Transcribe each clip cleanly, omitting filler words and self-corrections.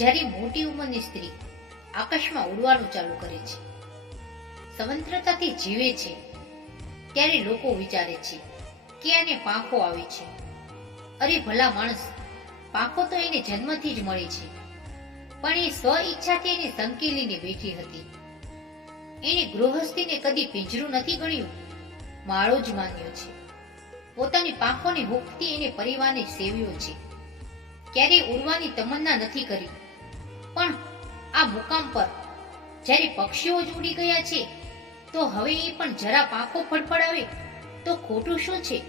જ્યારે મોટી ઉંમરની સ્ત્રી આકાશમાં ઉડવાનું ચાલુ કરે છે, સ્વતંત્રતાથી જીવે છે, ત્યારે લોકો વિચારે છે કે આને પાંખો આવે છે. અરે ભલા માણસ, પાંખો તો એને જન્મથી જ મળે છે, પણ એ સ્વ ઈચ્છાથી એને સંકેલીને બેઠી હતી. એને ગૃહસ્થીને કદી પિંજરું નથી ગણ્યું, માળો જ માન્યો છે. પોતાની પાંખોની હૂંફથી એને પરિવારને સેવ્યો છે. ક્યારેય ઉડવાની તમન્ના નથી કરી. પણ આ મુકામ પર જ્યારે પક્ષીઓ જ ઉડી ગયા છે, તો હવે એ પણ જરા પાંખો ફડફડાવે તો ખોટું શું છે?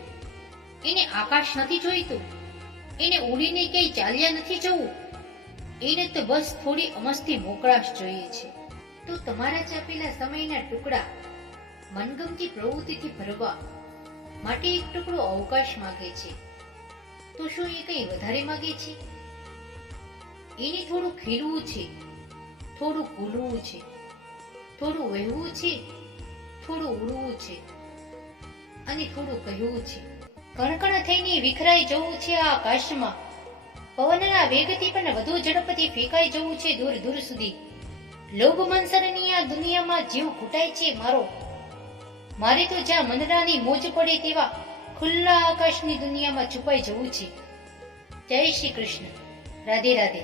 એને આકાશ નથી જોઈતું, એને ઉડીને ક્યાંય ચાલ્યા નથી જવું. એને તો બસ થોડી અમસ્તી મોકળાશ જોઈએ છે. તો તમારા ચાપેલા સમયના ટુકડા મનગમતી પ્રવૃત્તિથી ભરવા માટે એક ટુકડો અવકાશ માંગે છે. તો શું એ કંઈ વધારે માંગે છે? એને થોડું ખીલવું છે, થોડું ભૂલવું છે, થોડું વહેવું છે, થોડું ઉડવું છે અને થોડું કહેવું છે. કણકણ થઈને વિખરાઈ જવું છે આ આકાશમાં. પવનના વેગથી પણ વધુ ઝડપથી ફેંકાઈ જવું છે દૂર દૂર સુધી. લોભ મંસરની આ દુનિયામાં જીવ ઘૂંટાય છે મારો. મારે તો જ્યાં મંદડાની મોજ પડે તેવા ખુલ્લા આકાશની દુનિયામાં છુપાઈ જવું છે. જય શ્રી કૃષ્ણ. રાધે રાધે.